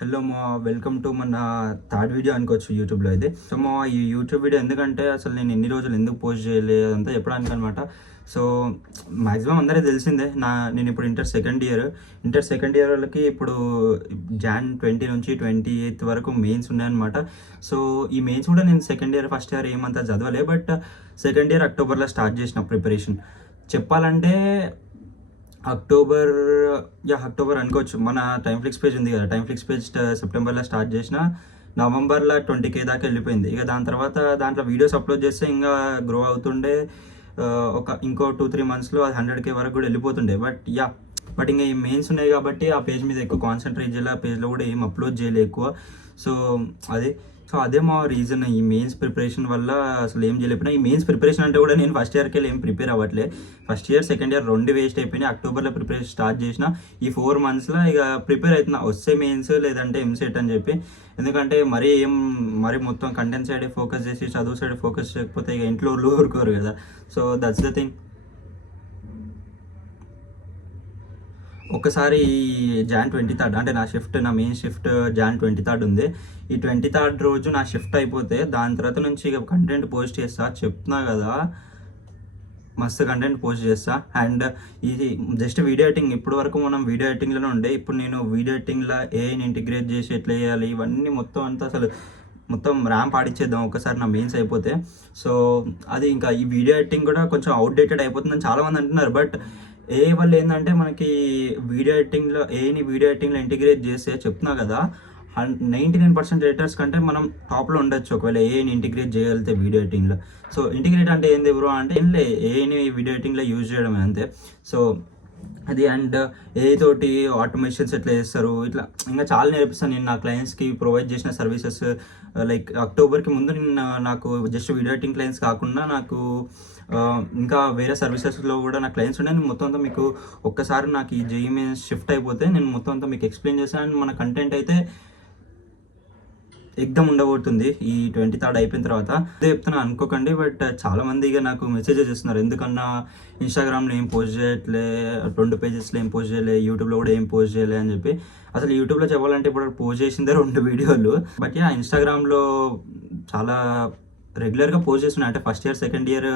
Hello మా welcome to మన third video అనుకోవచ్చు యూట్యూబ్లో అయితే. సో మా ఈ యూట్యూబ్ వీడియో ఎందుకంటే అసలు నేను ఎన్ని రోజులు ఎందుకు పోస్ట్ చేయలేదు అదంతా చెప్పడానికి అనమాట. సో మ్యాక్సిమం అందరికీ తెలిసిందే నేను ఇప్పుడు ఇంటర్ సెకండ్ ఇయర్ వాళ్ళకి ఇప్పుడు జాన్ 20 నుంచి 28 వరకు మెయిన్స్ ఉన్నాయన్నమాట. సో ఈ మెయిన్స్ కూడా నేను ఫస్ట్ ఇయర్ ఏమంతా చదవలే, బట్ సెకండ్ ఇయర్ అక్టోబర్లో స్టార్ట్ చేసిన ప్రిపరేషన్. చెప్పాలంటే అక్టోబర్ అక్టోబర్ అనుకోవచ్చు. మన టైమ్ఫ్లిక్స్ పేజ్ ఉంది కదా, టైమ్ఫ్లిక్స్ పేజ్ సెప్టెంబర్లో స్టార్ట్ చేసిన, నవంబర్లో 20K దాకా వెళ్ళిపోయింది. ఇక దాని తర్వాత దాంట్లో వీడియోస్ అప్లోడ్ చేస్తే ఇంకా గ్రో అవుతుండే. ఇంకో 2-3 మంత్స్లో అది 100K వరకు కూడా వెళ్ళిపోతుండే. బట్ ఇంకా ఈ మెయిన్స్ ఉన్నాయి కాబట్టి ఆ పేజ్ మీద ఎక్కువ కాన్సన్ట్రేట్ చేయాలి, ఆ పేజ్లో కూడా ఏం అప్లోడ్ చేయలే ఎక్కువ. సో అదే మా రీజన్. ఈ మెయిన్స్ ప్రిపరేషన్ వల్ల అసలు ఏం చేయలేకపోయినా. ఈ మెయిన్స్ ప్రిపరేషన్ అంటే కూడా నేను ఫస్ట్ ఇయర్కి వెళ్ళి ఏం ప్రిపేర్ అవ్వట్లే. ఫస్ట్ ఇయర్ సెకండ్ ఇయర్ రెండు వేస్ట్ అయిపోయినాయి. అక్టోబర్లో ప్రిపరేషన్ స్టార్ట్ చేసిన, ఈ 4 monthsలో ఇక ప్రిపేర్ అవుతున్నా, వస్తే మెయిన్స్ లేదంటే ఎంసెట్ అని చెప్పి. ఎందుకంటే మరి మొత్తం కంటెంట్ సైడ్ ఫోకస్ చేసి చదువు సైడ్ ఫోకస్ చేయకపోతే ఇక ఇంట్లో ఊరుకోరు కదా. So that's the thing. ఒకసారి జాన్ 23 అంటే నా మెయిన్ షిఫ్ట్ జాన్ 23 ఉంది. ఈ 23 రోజు నా షిఫ్ట్ అయిపోతే దాని తర్వాత నుంచి ఇక కంటెంట్ పోస్ట్ చేస్తా, చెప్తున్నా కదా, మస్తు కంటెంట్ పోస్ట్ చేస్తా. అండ్ ఇది జస్ట్ వీడియో ఎడిటింగ్. ఇప్పటి వరకు మనం వీడియో ఎడిటింగ్లోనే ఉండే. ఇప్పుడు నేను వీడియో ఎడిటింగ్లో ఏఐని ఇంటిగ్రేట్ చేసి ఎట్లా చేయాలి ఇవన్నీ మొత్తం ర్యాంప్ ఆడిచ్చేద్దాం ఒకసారి నా మెయిన్స్ అయిపోతే. సో అది ఇంకా ఈ వీడియో ఎడిటింగ్ కూడా కొంచెం అవుట్డేటెడ్ అయిపోతుందని చాలామంది అంటున్నారు. బట్ ఏఐ వల్ల ఏంటంటే మనకి వీడియో ఎడిటింగ్లో ఇంటిగ్రేట్ చేస్తే, చెప్తున్నా కదా, 99% ఎడిటర్స్ కంటే మనం టాప్లో ఉండొచ్చు ఒకవేళ ఏఐని ఇంటిగ్రేట్ చేయగలిగితే వీడియో ఎడిటింగ్లో. సో ఇంటిగ్రేట్ అంటే ఏంది బ్రో అంటే ఏఐని వీడియో ఎడిటింగ్లో యూజ్ చేయడమే అంతే. సో అది. అండ్ ఏఐ తోటి ఆటోమేషన్స్ ఎట్లా చేస్తారు, ఇట్లా ఇంకా చాలా నేర్పిస్తాను నేను నా క్లయింట్స్కి ప్రొవైడ్ చేసిన సర్వీసెస్. లైక్ అక్టోబర్కి ముందు నాకు జస్ట్ వీడియో ఎడిటింగ్ క్లయింట్స్ కాకుండా నాకు ఇంకా వేరే సర్వీసెస్లో కూడా నా క్లయింట్స్ ఉన్నాయి. నేను మొత్తం అంతా మీకు ఒక్కసారి నాకు ఈ జేఈ మెయిన్స్ షిఫ్ట్ అయిపోతే నేను మొత్తం అంతా మీకు ఎక్స్ప్లెయిన్ చేశాను. అండ్ మన కంటెంట్ అయితే ఎగ్దమ్ ఉండబోతుంది ఈ 23 అయిపోయిన తర్వాత. అదే చెప్తున్నా అనుకోకండి. బట్ చాలామంది ఇక నాకు మెసేజెస్ చేస్తున్నారు, ఎందుకన్నా ఇన్స్టాగ్రామ్లో ఏం పోస్ట్ చేయట్లే, 2 పేజెస్లో ఏం పోస్ట్ చేయలే, యూట్యూబ్లో కూడా ఏం పోస్ట్ చేయలే అని చెప్పి. అసలు యూట్యూబ్లో చెప్పాలంటే ఇప్పుడు పోస్ట్ చేసిందే 2 వీడియోలు. బట్ ఇన్స్టాగ్రామ్లో చాలా రెగ్యులర్గా పోస్ట్ చేస్తున్నాయి. అంటే first year second year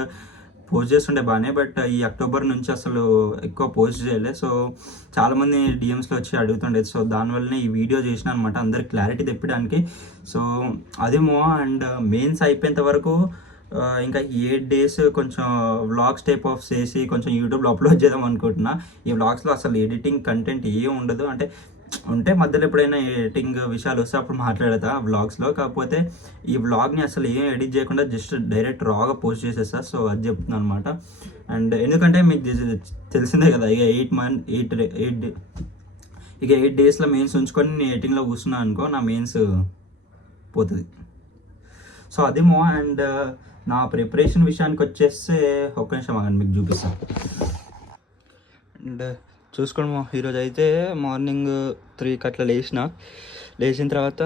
post చేస్తుండే బాగానే, బట్ ఈ అక్టోబర్ నుంచి అసలు ఎక్కువ పోస్ట్ చేయలేదు. సో చాలామంది డిఎమ్స్లో వచ్చి అడుగుతుండే. సో దానివల్లనే ఈ వీడియో చేసిన అనమాట, అందరికి క్లారిటీ తెప్పడానికి. సో అదేమో. అండ్ మెయిన్స్ అయిపోయేంత వరకు ఇంకా 8 days కొంచెం వ్లాగ్స్ టైప్ ఆఫ్ చేసి కొంచెం యూట్యూబ్లో అప్లోడ్ చేద్దాం అనుకుంటున్నా. ఈ వ్లాగ్స్లో అసలు ఎడిటింగ్ కంటెంట్ ఏం ఉండదు. అంటే ఉంటే మధ్యలో ఎప్పుడైనా ఎడిటింగ్ విషయాలు వస్తే అప్పుడు మాట్లాడతా వ్లాగ్స్లో. కాకపోతే ఈ వ్లాగ్ని అసలు ఏం ఎడిట్ చేయకుండా జస్ట్ డైరెక్ట్ రాగా పోస్ట్ చేసేస్తా. సో అది చెప్తున్నాను అనమాట. అండ్ ఎందుకంటే మీకు తెలిసిందే కదా, ఇక 8 daysలో మెయిన్స్ ఉంచుకొని నేను ఎడిటింగ్లో కూర్చున్నాను అనుకో, నా మెయిన్స్ పోతుంది. సో అదేమో. అండ్ నా ప్రిపరేషన్ విషయానికి వచ్చేస్తే ఒక్క నిమిషం ఆగండి, మీకు చూపిస్తాను. అండ్ చూసుకోండి, ఈరోజు అయితే మార్నింగ్ 3కి అట్లా లేచిన తర్వాత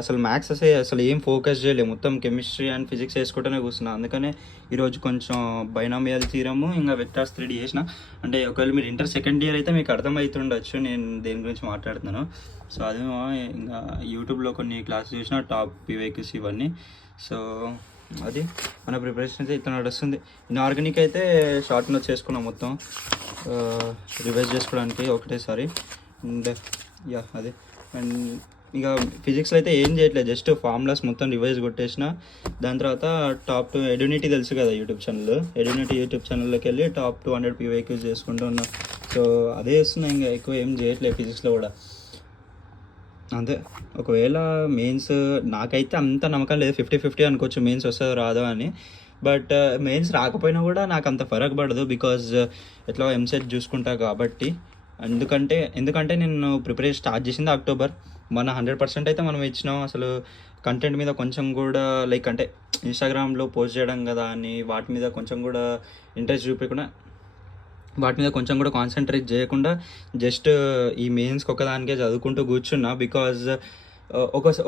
అసలు మ్యాథ్స్ అసలు ఏం ఫోకస్ చేయలేదు. మొత్తం కెమిస్ట్రీ అండ్ ఫిజిక్స్ వేసుకుంటూనే కూర్చున్నా. అందుకనే ఈరోజు కొంచెం బైనామియల్ థీరము ఇంకా వెక్టార్స్ 3D చేసిన. అంటే ఒకవేళ మీరు ఇంటర్ సెకండ్ ఇయర్ అయితే మీకు అర్థమవుతుండొచ్చు నేను దేని గురించి మాట్లాడుతున్నాను. సో అదేమో ఇంకా యూట్యూబ్లో కొన్ని క్లాసెస్ చూసిన, టాప్ PYQs ఇవన్నీ. సో అది మన ప్రిపరేషన్ అయితే ఇట్లా నడుస్తుంది. ఇన్ఆర్గానిక్ అయితే షార్ట్ నోట్స్ చేసుకున్నాం మొత్తం రివైజ్ చేసుకోవడానికి ఒకటేసారి. అండ్ అదే. అండ్ ఇక ఫిజిక్స్లో అయితే ఏం చేయట్లేదు, జస్ట్ ఫార్ములాస్ మొత్తం రివైజ్ కొట్టేసిన. దాని తర్వాత టాప్ 2 ఎడ్యునిటీ తెలుసు కదా యూట్యూబ్ ఛానల్లోకి వెళ్ళి టాప్ 200 PYQs చేసుకుంటూ ఉన్నా. సో అదే చేస్తున్నా, ఇంకా ఎక్కువ ఏం చేయట్లేదు ఫిజిక్స్లో కూడా. అంతే. ఒకవేళ మెయిన్స్ నాకైతే అంత నమ్మకం లేదు, 50-50 అనుకోవచ్చు మెయిన్స్ వస్తుందో రాదో అని. బట్ మెయిన్స్ రాకపోయినా కూడా నాకు అంత ఫరక్ పడదు, బికాజ్ ఎట్లా ఎంసెట్ చూసుకుంటా కాబట్టి. ఎందుకంటే నేను ప్రిపరేషన్ స్టార్ట్ చేసింది అక్టోబర్. మన 100% అయితే మనం ఇచ్చినాం. అసలు కంటెంట్ మీద కొంచెం కూడా లైక్ అంటే ఇన్స్టాగ్రామ్లో పోస్ట్ చేయడం కదా అని వాటి మీద కొంచెం కూడా ఇంట్రెస్ట్ చూపించకుండా, వాటి మీద కొంచెం కూడా కాన్సన్ట్రేట్ చేయకుండా జస్ట్ ఈ మెయిన్స్కి ఒకదానికే చదువుకుంటూ కూర్చున్నా. బికాజ్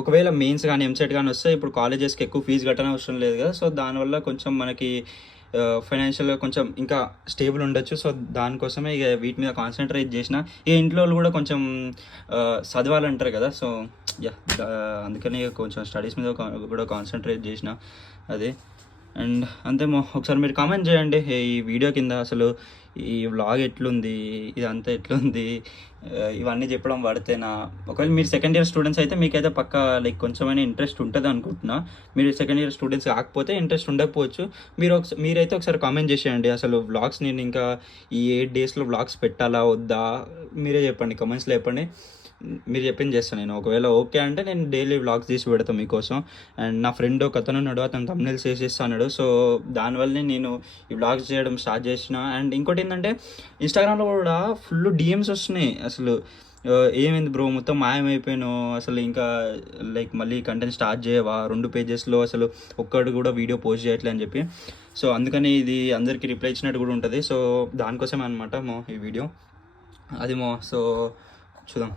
ఒకవేళ మెయిన్స్ కానీ ఎంసెట్ కానీ వస్తే ఇప్పుడు కాలేజెస్కి ఎక్కువ ఫీజు కట్టడం అవసరం లేదు కదా. సో దానివల్ల కొంచెం మనకి ఫైనాన్షియల్గా కొంచెం ఇంకా స్టేబుల్ ఉండొచ్చు. సో దానికోసమే ఇక వీటి మీద కాన్సన్ట్రేట్ చేసిన. ఈ ఇంట్లో వాళ్ళు కూడా కొంచెం చదవాలంటారు కదా. సో యా అందుకని కొంచెం స్టడీస్ మీద కూడా కాన్సన్ట్రేట్ చేసిన అదే. అండ్ అంతేమో ఒకసారి మీరు కామెంట్ చేయండి ఈ వీడియో కింద, అసలు ఈ వ్లాగ్ ఎట్లుంది, ఇదంతా ఎట్లుంది, ఇవన్నీ చెప్పడం పడితేనా. ఒకవేళ మీరు సెకండ్ ఇయర్ స్టూడెంట్స్ అయితే మీకైతే పక్క లైక్ కొంచెమైనా ఇంట్రెస్ట్ ఉంటుంది అనుకుంటున్నా. మీరు సెకండ్ ఇయర్ స్టూడెంట్స్ కాకపోతే ఇంట్రెస్ట్ ఉండకపోవచ్చు. మీరైతే ఒకసారి కామెంట్ చేసేయండి, అసలు వ్లాగ్స్ నేను ఇంకా ఈ 8 డేస్లో వ్లాగ్స్ పెట్టాలా వద్దా, మీరే చెప్పండి, కమెంట్స్లో చెప్పండి. మీరు చెప్పింది చేస్తాను నేను. ఒకవేళ ఓకే అంటే నేను డైలీ వ్లాగ్స్ తీసి పెడతాను మీకోసం. అండ్ నా ఫ్రెండ్ ఒక అతను ఉన్నాడు, అతను thumbnails చేసేస్తా అన్నాడు. సో దానివల్లనే నేను ఈ వ్లాగ్స్ చేయడం స్టార్ట్ చేసిన. అండ్ ఇంకోటి ఏంటంటే ఇన్స్టాగ్రామ్లో కూడా ఫుల్ డిఎమ్స్ వస్తున్నాయి. అసలు ఏమైంది బ్రో మొత్తం మాయమైపోయాను, అసలు ఇంకా లైక్ మళ్ళీ కంటెంట్ స్టార్ట్ చేయవా, 2 పేజెస్లో అసలు ఒక్కడు కూడా వీడియో పోస్ట్ చేయట్లే అని చెప్పి. సో అందుకని ఇది అందరికీ రిప్లై ఇచ్చినట్టు కూడా ఉంటుంది. సో దానికోసమే అనమాట ఈ వీడియో అదేమో. సో చూద్దాం.